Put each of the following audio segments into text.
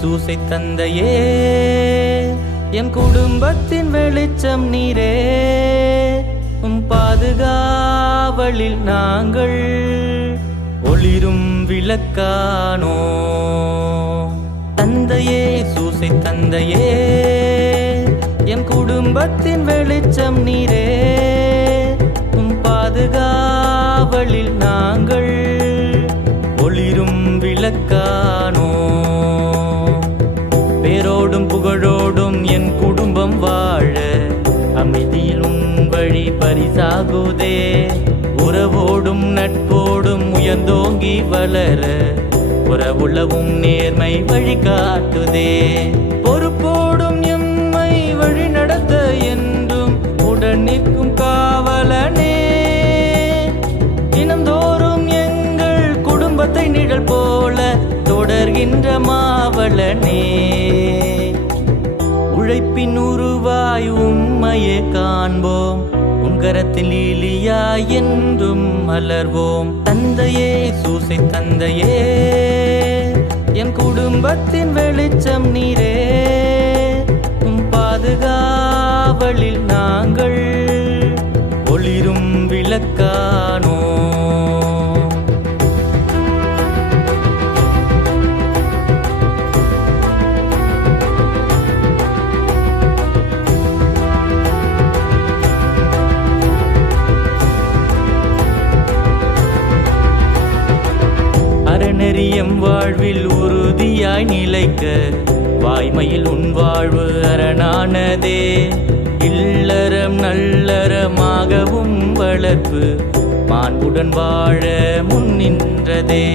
சூசை தந்தையே, எம் குடும்பத்தின் வெளிச்சம் நீரே. பாதுகாவலில் நாங்கள் ஒளிரும் விளக்கானோ. தந்தையே சூசை தந்தையே, எம் குடும்பத்தின் வெளிச்சம் நீரே. பாதுகாவலில் நாங்கள் ஒளிரும் விளக்கானோ. பேரோடும் புகழோடும் என் குடும்பம் வாழ அமைதியில் உன் வழி பரிசாகுதே. உறவோடும் நட்போடும் உயர்ந்தோங்கி வளர உறவுள்ளவும் நேர்மை வழிகாட்டுதே. பொறுப்போடும் எம்மை வழி நடத்த என்றும் உடன் நிற்கும் காவலனே. தினந்தோறும் எங்கள் குடும்பத்தை நிழல் போல தொடர்கின்ற மாவலனே. உழைப்பின் உருவாய் உண்மையே காண்போம், உங்கரத்தில் லீலியாய் என்றும் மலர்வோம். தந்தையே சூசை தந்தையே, என் குடும்பத்தின் வெளிச்சம் நீரே. பாதுகாவலில் நாங்கள் ஒளிரும் விளக்கானோ. அறநெறியம் வாழ்வில் உறுதியாய் நிலைக்க வாய்மையில் உன் வாழ்வு அரணானதே. இல்லறம் நல்லறமாகவும் வளர்ப்பு மாண்புடன் வாழ முன்னின்றதே.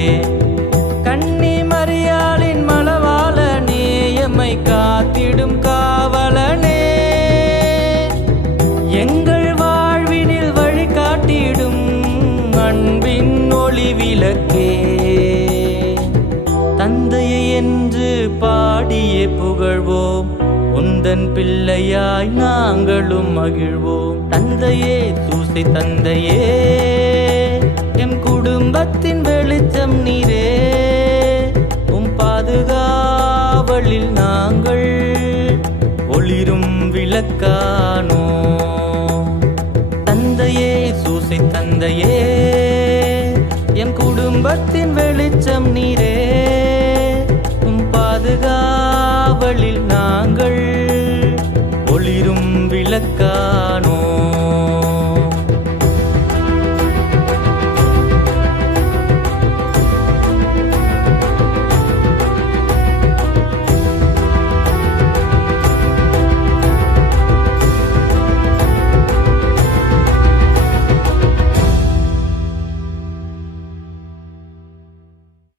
கன்னி மரியாளின் மலவாள நேயமை காத்திடும் காவலனே. எங்கள் வாழ்வினில் வழிகாட்டிடும் அன்பின் ஒளி விளக்கே. தந்தையை என்று பாடியே புகழ்வோம், உந்தன் பிள்ளையாய் நாங்களும் மகிழ்வோம். தந்தையே சூசை தந்தையே, எம் குடும்பத்தின் வெளிச்சம் நீரே. பாதுகாவலில் நாங்கள் ஒளிரும் விளக்கானோ. தந்தையே சூசை தந்தையே, எம் குடும்பத்தின் வெளிச்சம் நீரே. பாதுகாவலில் நாங்கள் ஒளிரும் விளக்கானோ.